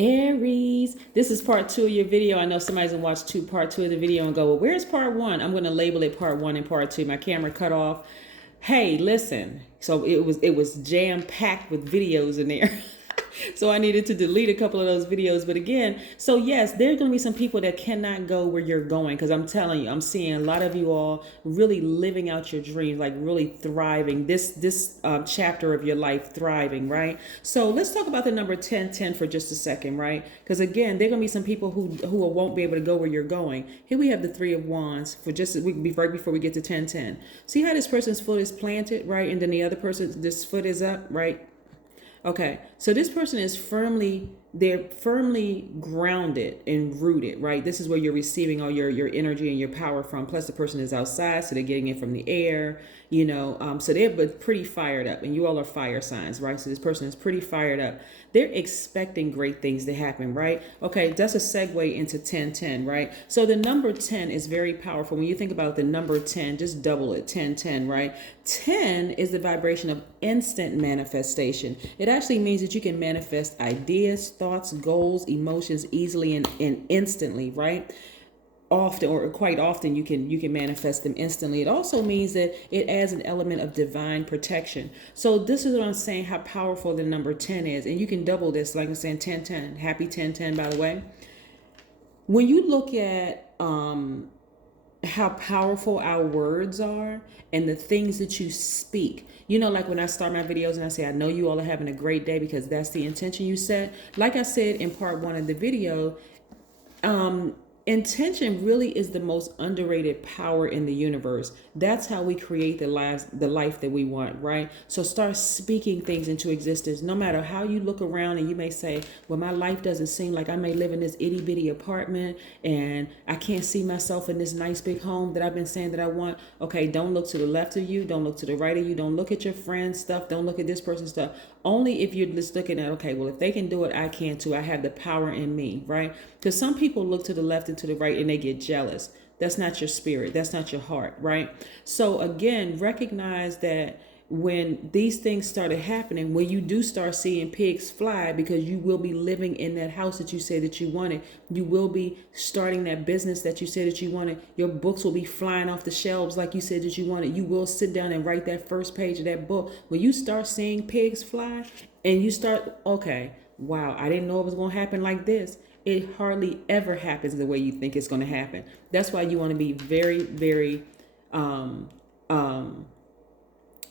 Aries, this is part 2 of your video. I know somebody's gonna watch part 2 of the video and go, well, where's part 1? I'm gonna label it part 1 and part 2. My camera cut off. Hey, listen. So it was jam packed with videos in there. So I needed to delete a couple of those videos. But again, so yes, there's going to be some people that cannot go where you're going, because I'm telling you, I'm seeing a lot of you all really living out your dreams, like really thriving, this chapter of your life thriving, right? So let's talk about the number 1010 for just a second, right? Because again, there are going to be some people who won't be able to go where you're going. Here we have the 3 of Wands for just right before we get to 1010. See how this person's foot is planted, right? And then the other person, this foot is up, right? Okay, so this person is they're firmly grounded and rooted, right? This is where you're receiving all your energy and your power from. Plus the person is outside, so they're getting it from the air, so they're pretty fired up, and you all are fire signs, right? So this person is pretty fired up. They're expecting great things to happen, right? Okay, that's a segue into 1010, right? So the number 10 is very powerful. When you think about the number 10, just double it, 1010, right? 10 is the vibration of instant manifestation. It actually means that you can manifest ideas, thoughts, goals, emotions easily and instantly, right? Often, or quite often, you can manifest them instantly. It also means that it adds an element of divine protection. So this is what I'm saying, how powerful the number 10 is. And you can double this, like I'm saying, 1010. Happy 1010, by the way. When you look at how powerful our words are and the things that you speak, like when I start my videos and I say, I know you all are having a great day, because that's the intention you set. Like I said in part 1 of the video, intention really is the most underrated power in the universe. That's how we create the life that we want, right? So start speaking things into existence. No matter how you look around and you may say, well, my life doesn't seem like, I may live in this itty bitty apartment and I can't see myself in this nice big home that I've been saying that I want. Okay, don't look to the left of you. Don't look to the right of you. Don't look at your friend's stuff. Don't look at this person's stuff. Only if you're just looking at, okay, well, if they can do it, I can too. I have the power in me, right? Because some people look to the left and to the right and they get jealous. That's not your spirit. That's not your heart, right? So again, recognize that when these things started happening, when you do start seeing pigs fly, because you will be living in that house that you said that you wanted, you will be starting that business that you said that you wanted, your books will be flying off the shelves like you said that you wanted, you will sit down and write that first page of that book. When you start seeing pigs fly and you start, okay, wow, I didn't know it was going to happen like this. It hardly ever happens the way you think it's going to happen. That's why you want to be very, very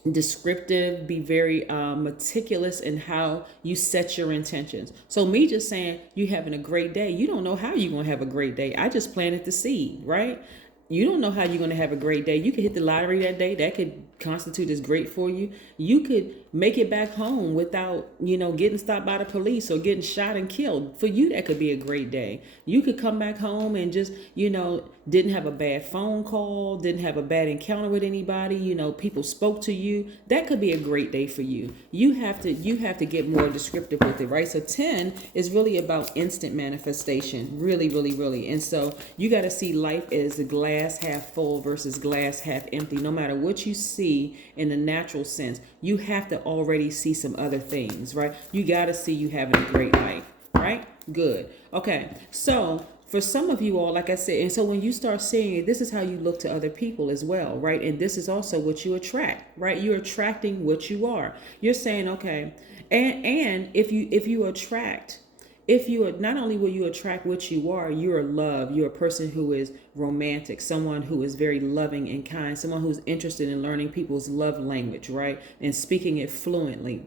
descriptive, be very meticulous in how you set your intentions. So me just saying you having a great day, you don't know how you're going to have a great day. I just planted the seed, right? You don't know how you're going to have a great day. You could hit the lottery that day. That could constitute as great for you. You could make it back home without, getting stopped by the police or getting shot and killed. For you, that could be a great day. You could come back home and just, didn't have a bad phone call, didn't have a bad encounter with anybody. People spoke to you. That could be a great day for you. You have to get more descriptive with it, right? So 10 is really about instant manifestation. Really, really, really. And so you got to see life as a glass half full versus glass half empty. No matter what you see in the natural sense, you have to already see some other things, right? You got to see you having a great life, right? Good. Okay. So for some of you all, like I said, and so when you start seeing it, this is how you look to other people as well, right? And this is also what you attract, right? You're attracting what you are. You're saying, okay, and if you attract, not only will you attract what you are, you're love. You're a person who is romantic, someone who is very loving and kind, someone who's interested in learning people's love language, right? And speaking it fluently.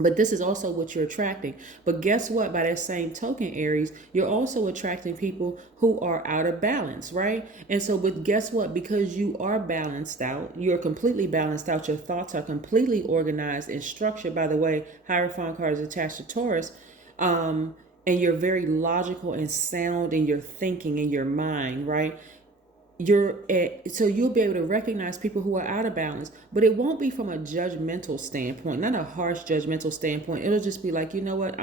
But this is also what you're attracting. But guess what? By that same token, Aries, you're also attracting people who are out of balance, right? And so, but guess what? Because you are balanced out, you're completely balanced out, your thoughts are completely organized and structured. By the way, Hierophant card is attached to Taurus. And you're very logical and sound in your thinking, in your mind, right? So you'll be able to recognize people who are out of balance, but it won't be from a judgmental standpoint, not a harsh judgmental standpoint. It'll just be like, you know what,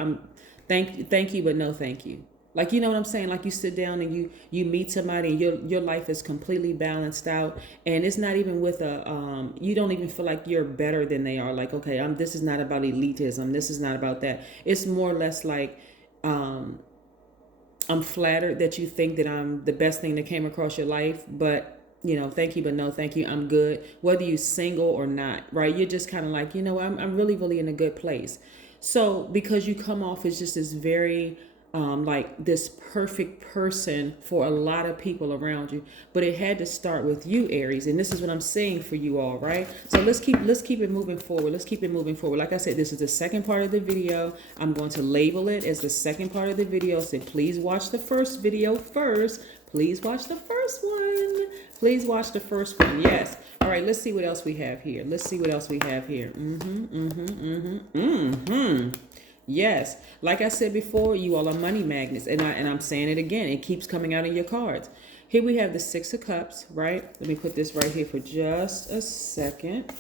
thank you, but no thank you. Like, you know what I'm saying? Like you sit down and you meet somebody and your life is completely balanced out, and it's not even with you don't even feel like you're better than they are. Like, okay, this is not about elitism. This is not about that. It's more or less like, I'm flattered that you think that I'm the best thing that came across your life, but thank you, but no, thank you. I'm good. Whether you single or not, right? You're just kind of like, I'm really, really in a good place. So because you come off as just this very, like this perfect person for a lot of people around you, but it had to start with you, Aries, and this is what I'm saying for you all, right? So let's keep it moving forward. Let's keep it moving forward. Like I said, this is the second part of the video. I'm going to label it as the second part of the video. So please watch the first video first. Please watch the first one. Please watch the first one. Yes. All right. Let's see what else we have here. Let's see what else we have here. Yes. Like I said before, you all are money magnets. And I'm saying it again. It keeps coming out in your cards. Here we have the Six of Cups, right? Let me put this right here for just a second.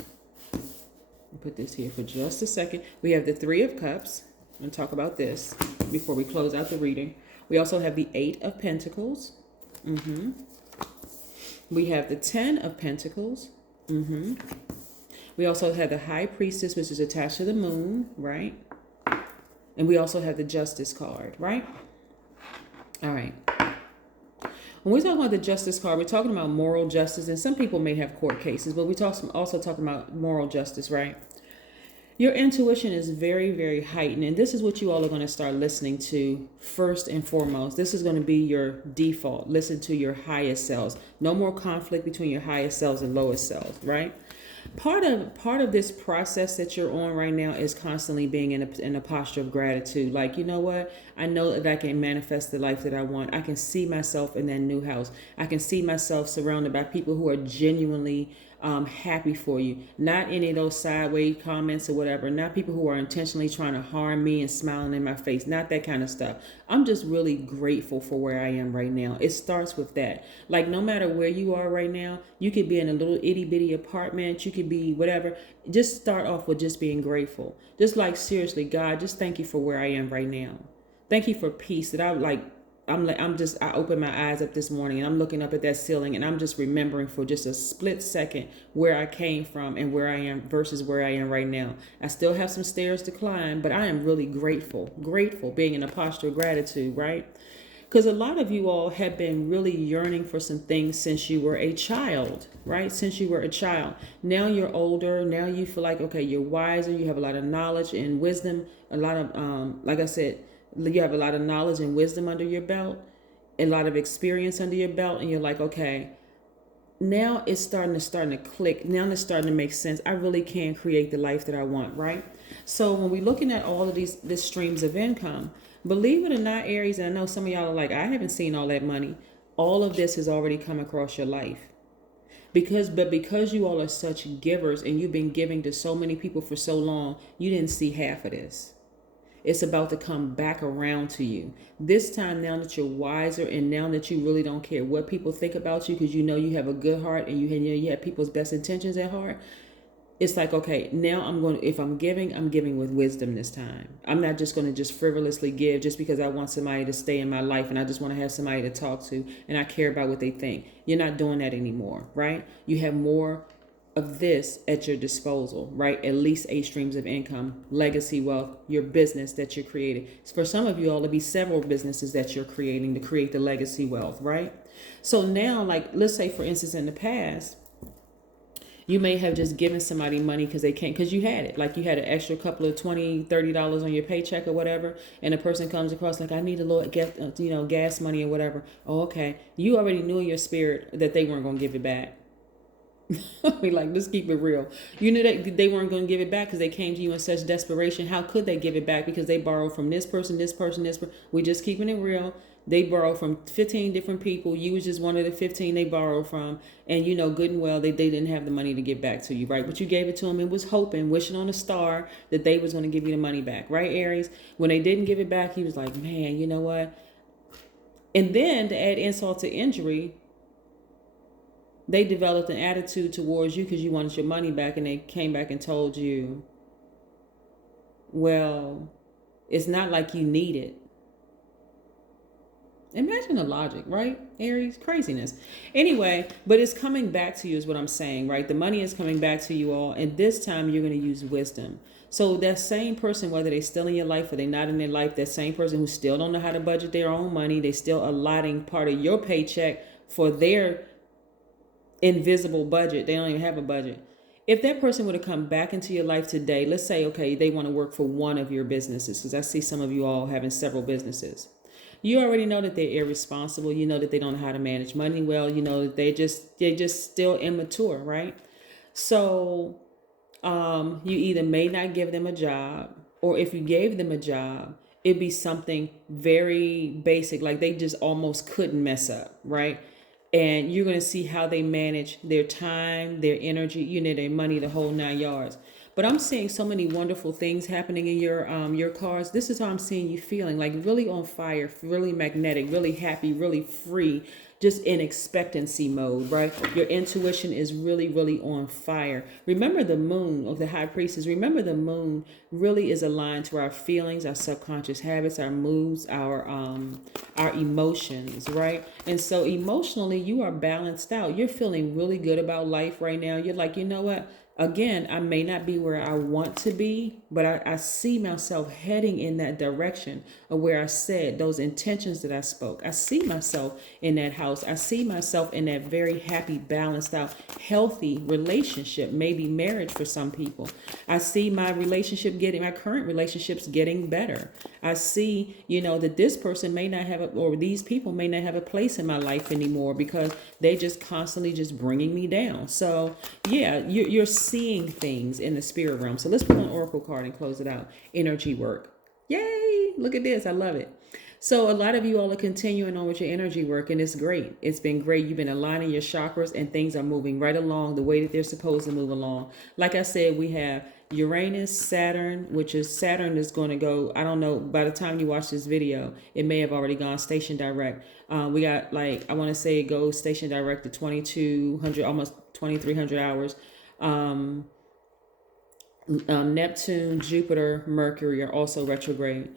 Put this here for just a second. We have the Three of Cups. I'm going to talk about this before we close out the reading. We also have the Eight of Pentacles. We have the Ten of Pentacles. We also have the High Priestess, which is attached to the moon, right? And we also have the Justice card, right? All right. When we're talking about the Justice card, we're talking about moral justice, and some people may have court cases, but we're also talking about moral justice, right? Your intuition is very, very heightened, and this is what you all are going to start listening to first and foremost. This is going to be your default. Listen to your highest selves. No more conflict between your highest selves and lowest selves, right? Part of this process that you're on right now is constantly being in a posture of gratitude. Like, you know what? I know that I can manifest the life that I want. I can see myself in that new house. I can see myself surrounded by people who are genuinely happy for you. Not any of those sideways comments or whatever. Not people who are intentionally trying to harm me and smiling in my face. Not that kind of stuff. I'm just really grateful for where I am right now. It starts with that. Like, no matter where you are right now, you could be in a little itty bitty apartment. You could be whatever. Just start off with just being grateful. Just like, seriously, God, just thank you for where I am right now. Thank you for peace that I opened my eyes up this morning and I'm looking up at that ceiling and I'm just remembering for just a split second where I came from and where I am versus where I am right now. I still have some stairs to climb, but I am really grateful being in a posture of gratitude, right? Because a lot of you all have been really yearning for some things since you were a child, right? Since you were a child. Now you're older. Now you feel like, okay, you're wiser. You have a lot of knowledge and wisdom. A lot of, like I said, you have a lot of knowledge and wisdom under your belt, a lot of experience under your belt, and you're like, okay, now it's starting to click. Now it's starting to make sense. I really can create the life that I want, right? So when we're looking at all of these streams of income, believe it or not, Aries, and I know some of y'all are like, I haven't seen all that money. All of this has already come across your life. Because you all are such givers and you've been giving to so many people for so long, you didn't see half of this. It's about to come back around to you. This time, now that you're wiser and now that you really don't care what people think about you because you know you have a good heart and you have people's best intentions at heart, it's like, okay, now if I'm giving with wisdom this time. I'm not just going to just frivolously give just because I want somebody to stay in my life and I just want to have somebody to talk to and I care about what they think. You're not doing that anymore, right? You have more of this at your disposal, right? At least 8 streams of income, legacy wealth, your business that you're creating. For some of you all, it'll be several businesses that you're creating to create the legacy wealth, right? So now, like, let's say, for instance, in the past, you may have just given somebody money because you had it. Like, you had an extra couple of $20, $30 on your paycheck or whatever, and a person comes across like, I need a little gas money or whatever. Oh, okay. You already knew in your spirit that they weren't going to give it back. We like, let's keep it real. You knew that they weren't going to give it back because they came to you in such desperation. How could they give it back? Because they borrowed from this person. We just keeping it real. They borrowed from 15 different people. You was just one of the 15 they borrowed from. And you know good and well they didn't have the money to give back to you, right? But you gave it to them and was hoping, wishing on a star that they was going to give you the money back, right, Aries? When they didn't give it back, he was like, man, you know what? And then to add insult to injury, they developed an attitude towards you because you wanted your money back, and they came back and told you, well, it's not like you need it. Imagine the logic, right, Aries? Craziness. Anyway, but it's coming back to you is what I'm saying, right? The money is coming back to you all, and this time you're going to use wisdom. So that same person, whether they're still in your life or they're not in their life, that same person who still don't know how to budget their own money, they still allotting part of your paycheck for their invisible budget. They don't even have a budget. If that person would have come back into your life today, let's say, okay, they want to work for one of your businesses, because I see some of you all having several businesses. You already know that they're irresponsible. You know that they don't know how to manage money well. You know that they're just still immature, right? So you either may not give them a job, or if you gave them a job, it'd be something very basic, like they just almost couldn't mess up, right? And you're going to see how they manage their time, their energy, their money, the whole 9 yards. But I'm seeing so many wonderful things happening in your cards. This is how I'm seeing you feeling, like really on fire, really magnetic, really happy, really free, just in expectancy mode, right? Your intuition is really, really on fire. Remember the moon of the high priestess. Remember the moon really is aligned to our feelings, our subconscious habits, our moods, our emotions, right? And so emotionally, you are balanced out. You're feeling really good about life right now. You're like, you know what? Again, I may not be where I want to be, but I see myself heading in that direction of where I said those intentions that I spoke. I see myself in that house. I see myself in that very happy, balanced out, healthy relationship, maybe marriage for some people. I see my current relationships getting better. I see, that this person may not have, or these people may not have a place in my life anymore because they just constantly just bringing me down. So yeah, you're seeing things in the spirit realm. So let's put an oracle card and close it out. Energy work. Yay! Look at this. I love it. So a lot of you all are continuing on with your energy work, and it's great. It's been great. You've been aligning your chakras, and things are moving right along the way that they're supposed to move along. Like I said, we have Uranus, Saturn, Saturn is going to go, I don't know, by the time you watch this video, it may have already gone station direct. We got, I want to say it goes station direct to 2200, almost 2300 hours. Neptune, Jupiter, Mercury are also retrograde.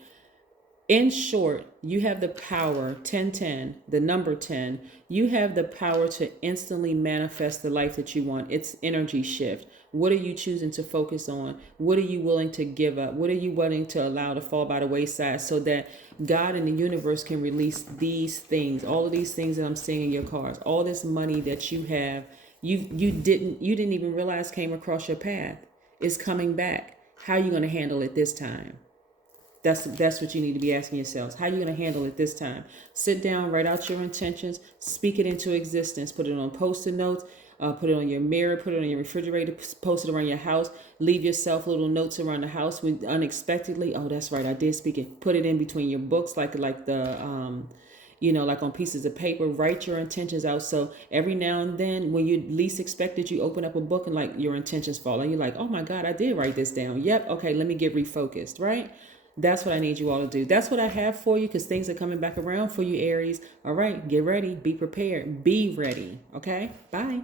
In short, you have the power, 1010, the number 10, you have the power to instantly manifest the life that you want. It's energy shift. What are you choosing to focus on? What are you willing to give up? What are you willing to allow to fall by the wayside so that God and the universe can release these things, all of these things that I'm seeing in your cards, all this money that you have, you didn't even realize came across your path, is coming back. How are you going to handle it this time? That's what you need to be asking yourselves. How are you going to handle it this time? Sit down, write out your intentions, speak it into existence, put it on Post-it notes, put it on your mirror, put it on your refrigerator, post it around your house, leave yourself little notes around the house when unexpectedly, oh, that's right, I did speak it. Put it in between your books, like the, like on pieces of paper. Write your intentions out. So every now and then, when you least expect it, you open up a book and your intentions fall. And you're like, oh my God, I did write this down. Yep. Okay. Let me get refocused. Right. That's what I need you all to do. That's what I have for you, because things are coming back around for you, Aries. All right. Get ready. Be prepared. Be ready. Okay. Bye.